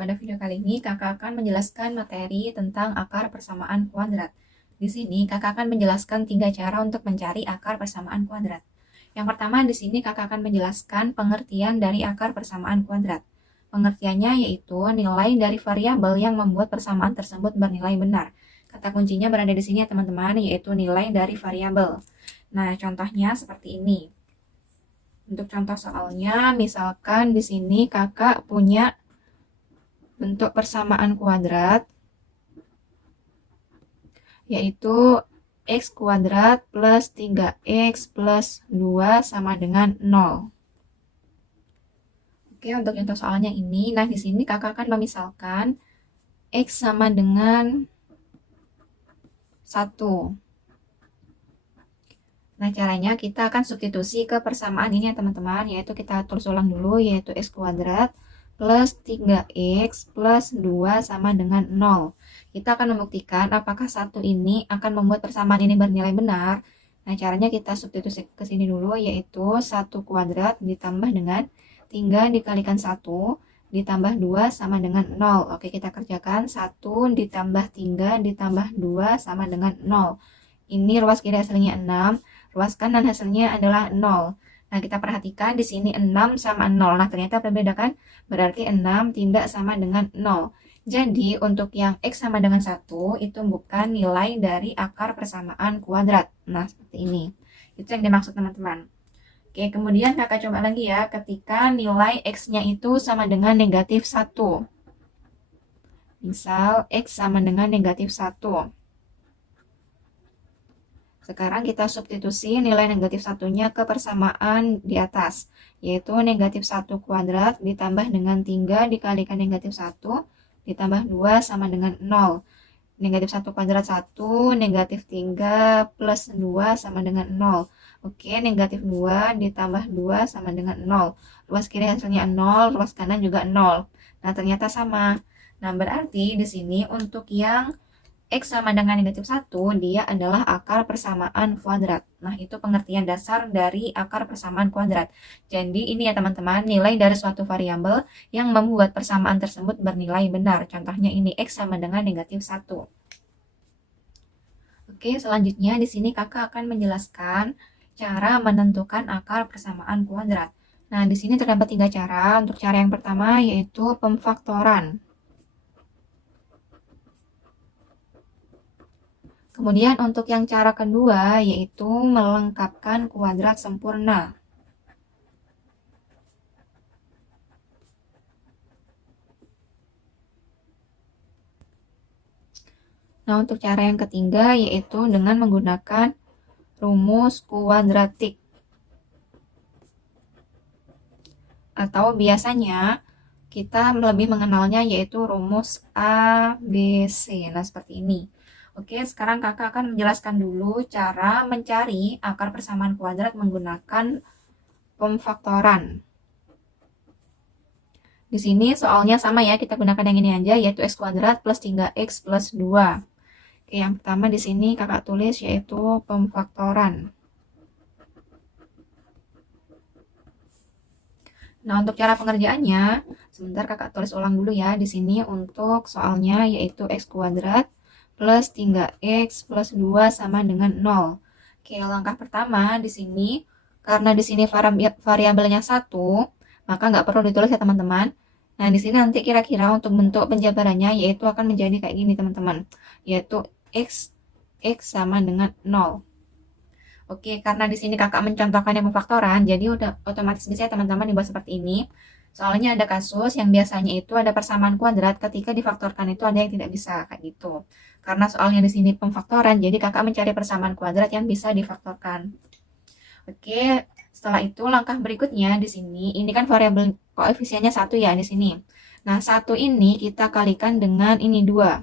pada video kali ini kakak akan menjelaskan materi tentang akar persamaan kuadrat. Di sini kakak akan menjelaskan 3 cara untuk mencari akar persamaan kuadrat. Yang pertama di sini kakak akan menjelaskan pengertian dari akar persamaan kuadrat. Pengertiannya yaitu nilai dari variabel yang membuat persamaan tersebut bernilai benar. Kata kuncinya berada di sini ya teman-teman, yaitu nilai dari variabel. Nah, contohnya seperti ini. Untuk contoh soalnya, misalkan di sini kakak punya bentuk persamaan kuadrat, yaitu x kuadrat plus 3x plus 2 sama dengan 0. Oke, untuk contoh soalnya ini, nah di sini kakak akan memisalkan x sama dengan 1. Nah, caranya kita akan substitusi ke persamaan ini ya teman-teman, yaitu kita tulis ulang dulu, yaitu x kuadrat plus 3x plus 2 sama dengan 0. Kita akan membuktikan apakah 1 ini akan membuat persamaan ini bernilai benar. Nah, caranya kita substitusi ke sini dulu, yaitu 1 kuadrat ditambah dengan 3 dikalikan 1 ditambah 2 sama dengan 0. Oke, kita kerjakan 1 ditambah 3 ditambah 2 sama dengan 0. Ini ruas kiri hasilnya 6. Ruas kanan hasilnya adalah 0. Nah, kita perhatikan di sini 6 sama 0. Nah, ternyata berbeda kan? Berarti 6 tidak sama dengan 0. Jadi, untuk yang x sama dengan 1, itu bukan nilai dari akar persamaan kuadrat. Nah, seperti ini. Itu yang dimaksud teman-teman. Oke, kemudian kakak coba lagi ya, ketika nilai x-nya itu sama dengan negatif 1. Misal, x sama dengan negatif 1. Sekarang kita substitusi nilai negatif 1-nya ke persamaan di atas, yaitu negatif 1 kuadrat ditambah dengan 3 dikalikan negatif 1 ditambah 2 sama dengan 0. Negatif 1 kuadrat 1, negatif 3 plus 2 sama dengan 0. Oke, negatif 2 ditambah 2 sama dengan 0. Ruas kiri hasilnya 0, ruas kanan juga 0. Nah, ternyata sama. Nah, berarti di sini untuk yang x sama dengan negatif 1, dia adalah akar persamaan kuadrat. Nah, itu pengertian dasar dari akar persamaan kuadrat. Jadi, ini ya teman-teman, nilai dari suatu variabel yang membuat persamaan tersebut bernilai benar. Contohnya ini, x sama dengan negatif 1. Oke, selanjutnya di sini kakak akan menjelaskan cara menentukan akar persamaan kuadrat. Nah, di sini terdapat 3 cara. Untuk cara yang pertama yaitu pemfaktoran. Kemudian untuk yang cara kedua yaitu melengkapkan kuadrat sempurna. Nah, untuk cara yang ketiga yaitu dengan menggunakan rumus kuadratik. Atau biasanya kita lebih mengenalnya yaitu rumus ABC. Nah, seperti ini. Oke, sekarang kakak akan menjelaskan dulu cara mencari akar persamaan kuadrat menggunakan pemfaktoran. Di sini soalnya sama ya, kita gunakan yang ini aja, yaitu x kuadrat plus 3x plus 2. Oke, yang pertama di sini kakak tulis yaitu pemfaktoran. Nah, untuk cara pengerjaannya, sebentar kakak tulis ulang dulu ya. Di sini untuk soalnya yaitu x kuadrat plus 3x plus 2 sama dengan 0. Oke, langkah pertama di sini, karena di sini variabelnya 1, maka nggak perlu ditulis ya teman-teman. Nah, di sini nanti kira-kira untuk bentuk penjabarannya yaitu akan menjadi kayak gini teman-teman. Yaitu x sama dengan 0. Oke, karena di sini kakak mencontohkan yang pemfaktoran, jadi udah otomatis bisa ya teman-teman dibuat seperti ini. Soalnya ada kasus yang biasanya itu ada persamaan kuadrat, ketika difaktorkan itu ada yang tidak bisa, kayak gitu. Karena soalnya di sini pemfaktoran, jadi kakak mencari persamaan kuadrat yang bisa difaktorkan. Oke, setelah itu langkah berikutnya di sini, ini kan variabel koefisiennya 1 ya di sini. Nah, 1 ini kita kalikan dengan ini 2.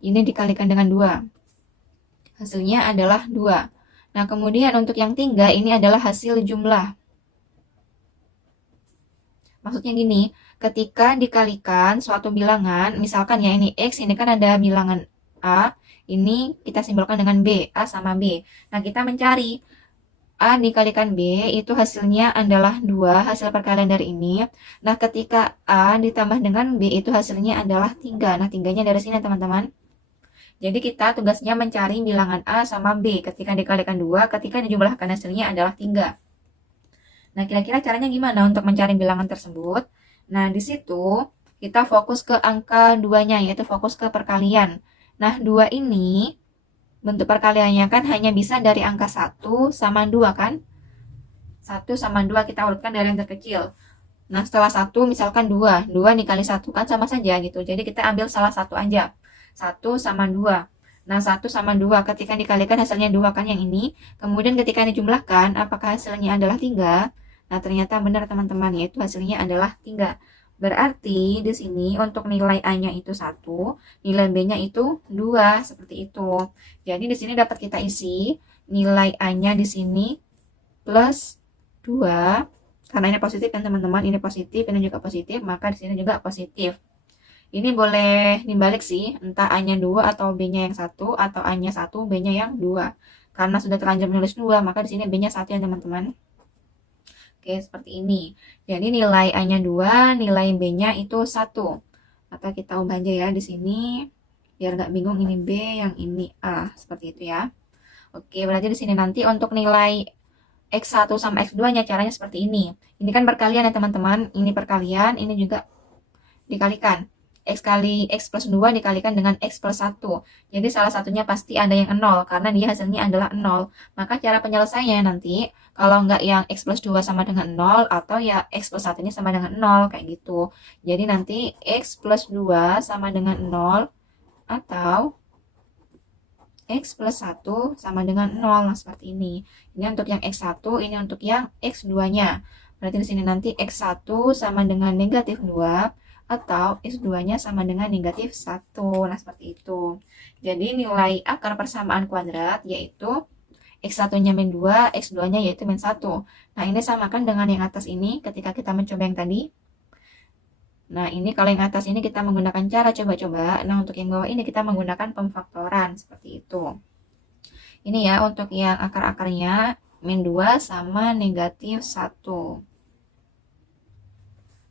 Ini dikalikan dengan 2. Hasilnya adalah 2. Nah, kemudian untuk yang 3 ini adalah hasil jumlah. Maksudnya gini, ketika dikalikan suatu bilangan, misalkan ya ini x, ini kan ada bilangan A, ini kita simbolkan dengan B, A sama B. Nah, kita mencari A dikalikan B itu hasilnya adalah 2, hasil perkalian dari ini. Nah, ketika A ditambah dengan B itu hasilnya adalah 3. Nah, 3-nya dari sini teman-teman. Jadi kita tugasnya mencari bilangan A sama B ketika dikalikan 2, ketika dijumlahkan hasilnya adalah 3. Nah, kira-kira caranya gimana untuk mencari bilangan tersebut? Nah, di situ kita fokus ke angka 2-nya, yaitu fokus ke perkalian. Nah, 2 ini bentuk perkaliannya kan hanya bisa dari angka 1 sama 2 kan? 1 sama 2 kita urutkan dari yang terkecil. Nah, setelah 1 misalkan 2. 2 dikali 1 kan sama saja gitu. Jadi kita ambil salah satu aja. 1 sama 2. Nah, 1 sama 2 ketika dikalikan hasilnya 2 kan yang ini. Kemudian ketika dijumlahkan apakah hasilnya adalah 3? Nah, ternyata benar teman-teman, yaitu hasilnya adalah 3. Berarti di sini untuk nilai A-nya itu 1, nilai B-nya itu 2, seperti itu. Jadi di sini dapat kita isi nilai A-nya di sini plus 2. Karena ini positif kan teman-teman, ini positif, ini juga positif, maka di sini juga positif. Ini boleh dibalik sih, entah A-nya 2 atau B-nya yang 1, atau A-nya 1, B-nya yang 2. Karena sudah terlanjur menulis 2, maka di sini B-nya 1 ya teman-teman. Oke, seperti ini. Jadi nilai A-nya 2, nilai B-nya itu 1. Atau kita ubah aja ya di sini, biar nggak bingung ini B, yang ini A. Seperti itu ya. Oke, berarti di sini nanti untuk nilai X1 sama X2-nya caranya seperti ini. Ini kan perkalian ya teman-teman. Ini perkalian, ini juga dikalikan. X kali X plus 2 dikalikan dengan X plus 1. Jadi salah satunya pasti ada yang 0, karena dia hasilnya adalah 0. Maka cara penyelesaiannya nanti, kalau nggak yang X plus 2 sama dengan 0, atau ya X plus 1-nya sama dengan 0, kayak gitu. Jadi nanti X plus 2 sama dengan 0, atau X plus 1 sama dengan 0. Nah, seperti ini. Ini untuk yang X1, ini untuk yang X2-nya. Berarti di sini nanti X1 sama dengan negatif 2, atau X2-nya sama dengan negatif 1. Nah, seperti itu. Jadi nilai akar persamaan kuadrat yaitu X1-nya min 2, X2-nya yaitu min 1. Nah, ini samakan dengan yang atas ini ketika kita mencoba yang tadi. Nah, ini kalau yang atas ini kita menggunakan cara coba-coba. Nah, untuk yang bawah ini kita menggunakan pemfaktoran. Seperti itu. Ini ya untuk yang akar-akarnya min 2 sama negatif 1.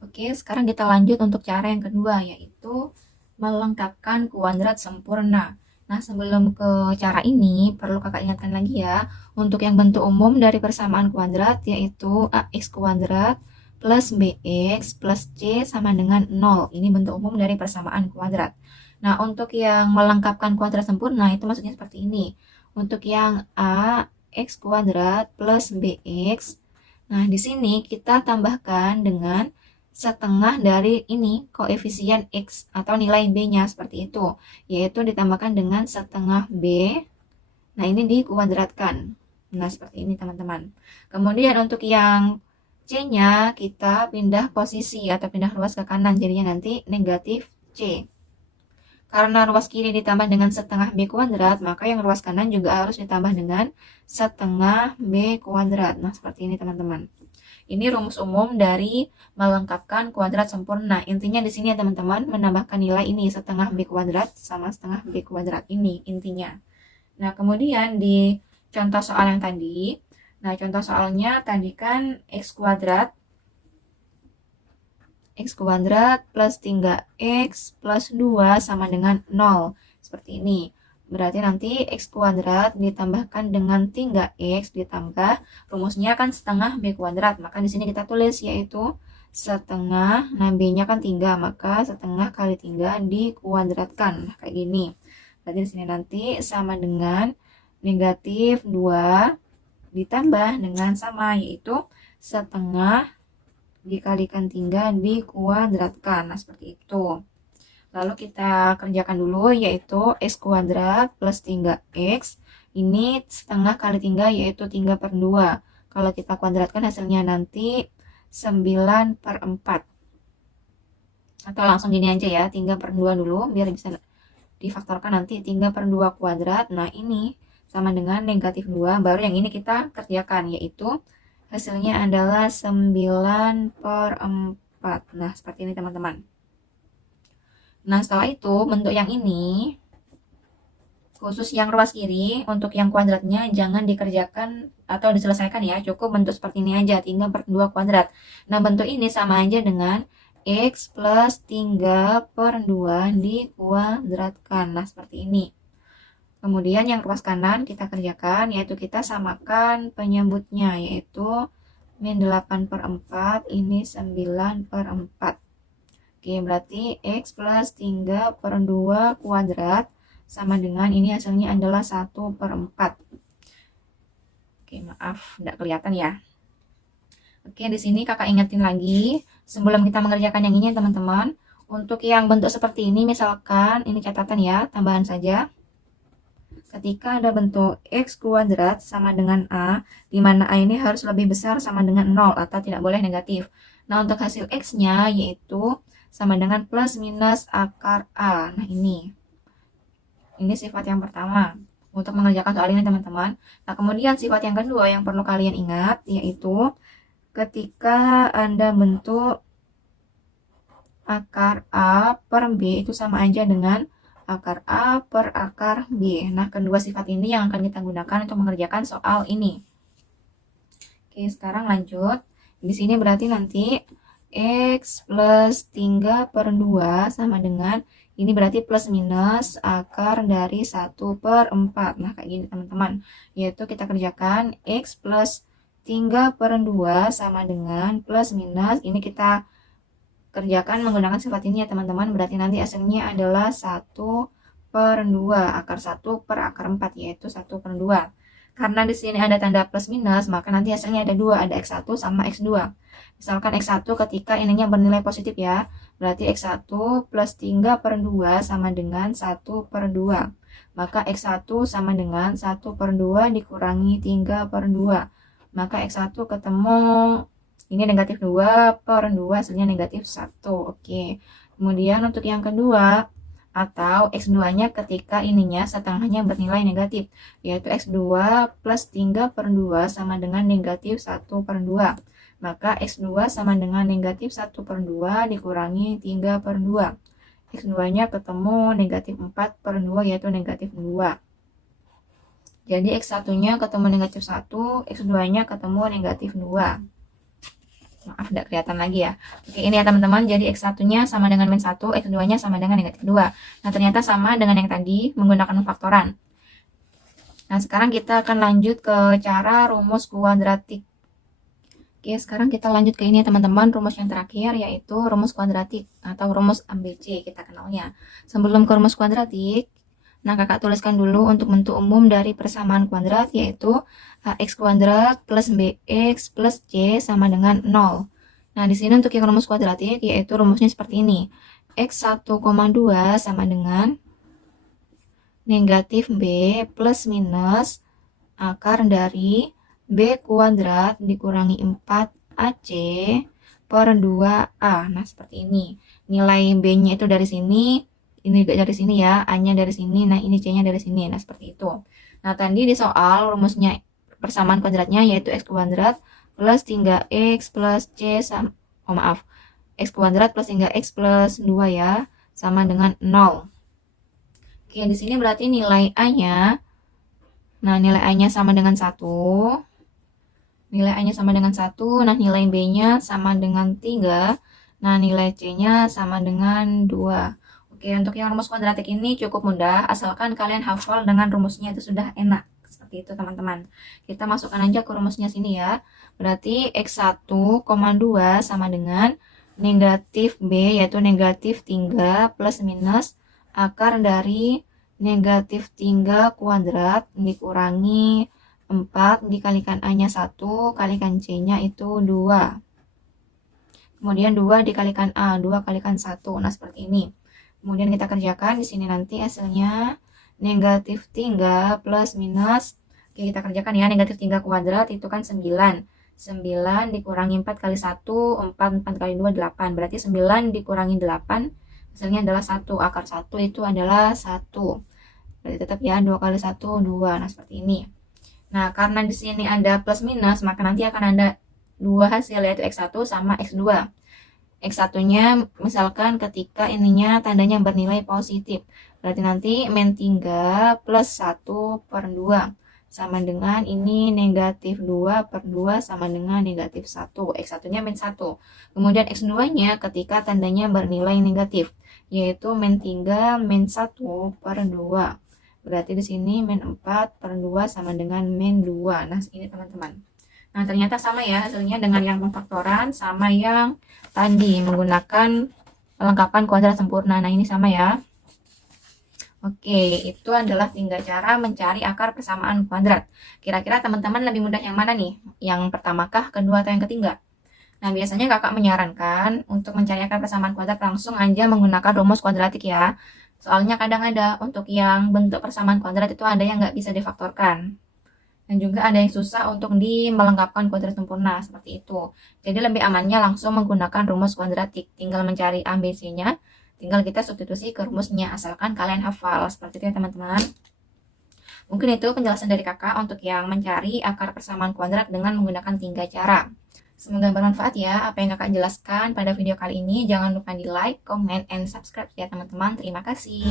Oke, sekarang kita lanjut untuk cara yang kedua, yaitu melengkapkan kuadrat sempurna. Nah, sebelum ke cara ini, perlu kakak ingatkan lagi ya, untuk yang bentuk umum dari persamaan kuadrat, yaitu ax kuadrat plus bx plus c sama dengan 0. Ini bentuk umum dari persamaan kuadrat. Nah, untuk yang melengkapkan kuadrat sempurna, itu maksudnya seperti ini. Untuk yang ax kuadrat plus bx, nah di sini kita tambahkan dengan setengah dari ini koefisien X atau nilai B-nya seperti itu, yaitu ditambahkan dengan setengah B. Nah, ini dikuadratkan. Nah, seperti ini teman-teman. Kemudian untuk yang C-nya kita pindah posisi atau pindah ruas ke kanan, jadinya nanti negatif C. Karena ruas kiri ditambah dengan setengah B kuadrat, maka yang ruas kanan juga harus ditambah dengan setengah B kuadrat. Nah, seperti ini teman-teman. Ini rumus umum dari melengkapkan kuadrat sempurna. Intinya di sini ya teman-teman, menambahkan nilai ini setengah B kuadrat sama setengah B kuadrat ini intinya. Nah, kemudian di contoh soal yang tadi, nah contoh soalnya tadi kan X kuadrat plus 3X plus 2 sama dengan 0. Seperti ini. Berarti nanti X kuadrat ditambahkan dengan 3X ditambah rumusnya kan setengah B kuadrat. Maka di sini kita tulis yaitu setengah, nah B-nya kan 3, maka setengah kali 3 dikuadratkan. Nah, kayak gini. Berarti di sini nanti sama dengan negatif 2 ditambah dengan sama yaitu setengah dikalikan 3 dikuadratkan. Nah, seperti itu. Lalu kita kerjakan dulu yaitu X kuadrat plus 3X. Ini setengah kali 3 yaitu 3 per 2. Kalau kita kuadratkan hasilnya nanti 9 per 4. Atau langsung gini aja ya, 3 per 2 dulu biar bisa difaktorkan nanti 3 per 2 kuadrat. Nah, ini sama dengan negatif 2. Baru yang ini kita kerjakan yaitu hasilnya adalah 9 per 4. Nah, seperti ini teman-teman. Nah, setelah itu bentuk yang ini Khusus yang ruas kiri, untuk yang kuadratnya jangan dikerjakan atau diselesaikan ya, cukup bentuk seperti ini aja, 3 per 2 kuadrat. Nah, bentuk ini sama aja dengan X plus 3 per 2 dikuadratkan. Nah, seperti ini. Kemudian yang ruas kanan kita kerjakan, yaitu kita samakan penyebutnya, yaitu min 8 per 4, ini 9 per 4. Oke, berarti X plus 3 per 2 kuadrat sama dengan ini hasilnya adalah 1 per 4. Oke, maaf, tidak kelihatan ya. Oke, di sini kakak ingetin lagi, sebelum kita mengerjakan yang ini teman-teman, untuk yang bentuk seperti ini, misalkan, ini catatan ya, tambahan saja. Ketika ada bentuk X kuadrat sama dengan A, di mana A ini harus lebih besar sama dengan 0 atau tidak boleh negatif. Nah, untuk hasil X-nya yaitu sama dengan plus minus akar A. Nah, ini sifat yang pertama untuk mengerjakan soal ini teman-teman. Nah, kemudian sifat yang kedua yang perlu kalian ingat yaitu ketika Anda bentuk akar A per B itu sama aja dengan akar A per akar B. Nah, kedua sifat ini yang akan kita gunakan untuk mengerjakan soal ini. Oke, sekarang lanjut. Di sini berarti nanti X plus 3 per 2 sama dengan, ini berarti plus minus akar dari 1 per 4. Nah, kayak gini teman-teman. Yaitu kita kerjakan X plus 3 per 2 sama dengan plus minus, ini kita kerjakan menggunakan sifat ini ya teman-teman, berarti nanti hasilnya adalah 1 per 2, akar 1 per akar 4, yaitu 1 per 2. Karena di sini ada tanda plus minus, maka nanti hasilnya ada 2, ada X1 sama X2. Misalkan X1 ketika ininya bernilai positif ya, berarti X1 plus 3 per 2 sama dengan 1 per 2. Maka X1 sama dengan 1 per 2 dikurangi 3 per 2. Maka X1 ketemu, ini negatif 2 per 2, hasilnya negatif 1. Oke. Kemudian untuk yang kedua, atau X2-nya ketika ininya setengahnya bernilai negatif, yaitu X2 plus 3 per 2 sama dengan negatif 1 per 2. Maka X2 sama dengan negatif 1 per 2 dikurangi 3 per 2. X2-nya ketemu negatif 4 per 2, yaitu negatif 2. Jadi X1-nya ketemu negatif 1, X2-nya ketemu negatif 2. Maaf, tidak kelihatan lagi ya. Oke, ini ya teman-teman. Jadi X1-nya sama dengan min 1, X2-nya sama dengan negatif 2. Nah, ternyata sama dengan yang tadi menggunakan pemfaktoran. Nah, sekarang kita akan lanjut ke cara rumus kuadratik. Oke, sekarang kita lanjut ke ini ya teman-teman, rumus yang terakhir yaitu rumus kuadratik atau rumus ABC kita kenalnya. Sebelum ke rumus kuadratik, nah kakak tuliskan dulu untuk bentuk umum dari persamaan kuadrat yaitu ax kuadrat plus bx plus c sama dengan 0. Nah, di sini untuk yang rumus kuadratik yaitu rumusnya seperti ini. X 1,2 sama dengan negatif b plus minus akar dari b kuadrat dikurangi 4ac per 2a. Nah, seperti ini. Nilai b-nya itu dari sini, ini juga dari sini ya, A-nya dari sini, nah ini C-nya dari sini. Nah, seperti itu. Nah, tadi di soal rumusnya persamaan kuadratnya yaitu X kuadrat plus 3X plus C sama, X kuadrat plus 3X plus 2 ya, sama dengan 0. Oke, di sini berarti nilai A-nya, nah nilai A-nya sama dengan 1. Nilai A-nya sama dengan 1, nah nilai B-nya sama dengan 3, nah nilai C-nya sama dengan 2. Oke, untuk yang rumus kuadratik ini cukup mudah, asalkan kalian hafal dengan rumusnya itu sudah enak. Seperti itu teman-teman. Kita masukkan aja ke rumusnya sini ya. Berarti X 1,2 sama dengan negatif B, yaitu negatif 3 plus minus akar dari negatif 3 kuadrat dikurangi 4 dikalikan A-nya 1, kalikan C-nya itu 2. Kemudian 2 dikalikan A, 2 kalikan 1. Nah, seperti ini. Kemudian kita kerjakan di sini nanti hasilnya negatif 3 plus minus. Oke, kita kerjakan ya, negatif 3 kuadrat itu kan 9. 9 dikurangi 4 kali 1, 4 kali 2, 8. Berarti 9 dikurangi 8, hasilnya adalah 1. Akar 1 itu adalah 1. Berarti tetap ya, 2 kali 1, 2. Nah, seperti ini. Nah, karena di sini ada plus minus, maka nanti akan ada dua hasil, yaitu X1 sama X2. X1-nya misalkan ketika ininya tandanya bernilai positif. Berarti nanti min 3 plus 1 per 2 sama dengan ini negatif 2 per 2 sama dengan negatif 1. X1-nya min 1. Kemudian X2-nya ketika tandanya bernilai negatif, yaitu min 3 min 1 per 2. Berarti di sini min 4 per 2 sama dengan min 2. Nah, ini teman-teman. Nah, ternyata sama ya hasilnya dengan yang pemfaktoran sama yang tadi menggunakan pelengkapan kuadrat sempurna. Nah, ini sama ya. Oke, itu adalah 3 cara mencari akar persamaan kuadrat. Kira-kira teman-teman lebih mudah yang mana nih? Yang pertama kah, kedua, atau yang ketiga? Nah, biasanya kakak menyarankan untuk mencari akar persamaan kuadrat langsung aja menggunakan rumus kuadratik ya. Soalnya kadang ada untuk yang bentuk persamaan kuadrat itu ada yang nggak bisa difaktorkan. Dan juga ada yang susah untuk melengkapkan kuadrat sempurna, seperti itu. Jadi lebih amannya langsung menggunakan rumus kuadratik. Tinggal mencari ABC-nya, tinggal kita substitusi ke rumusnya, asalkan kalian hafal. Seperti itu ya teman-teman. Mungkin itu penjelasan dari kakak untuk yang mencari akar persamaan kuadrat dengan menggunakan 3 cara. Semoga bermanfaat ya apa yang kakak jelaskan pada video kali ini. Jangan lupa di like, comment, and subscribe ya teman-teman. Terima kasih.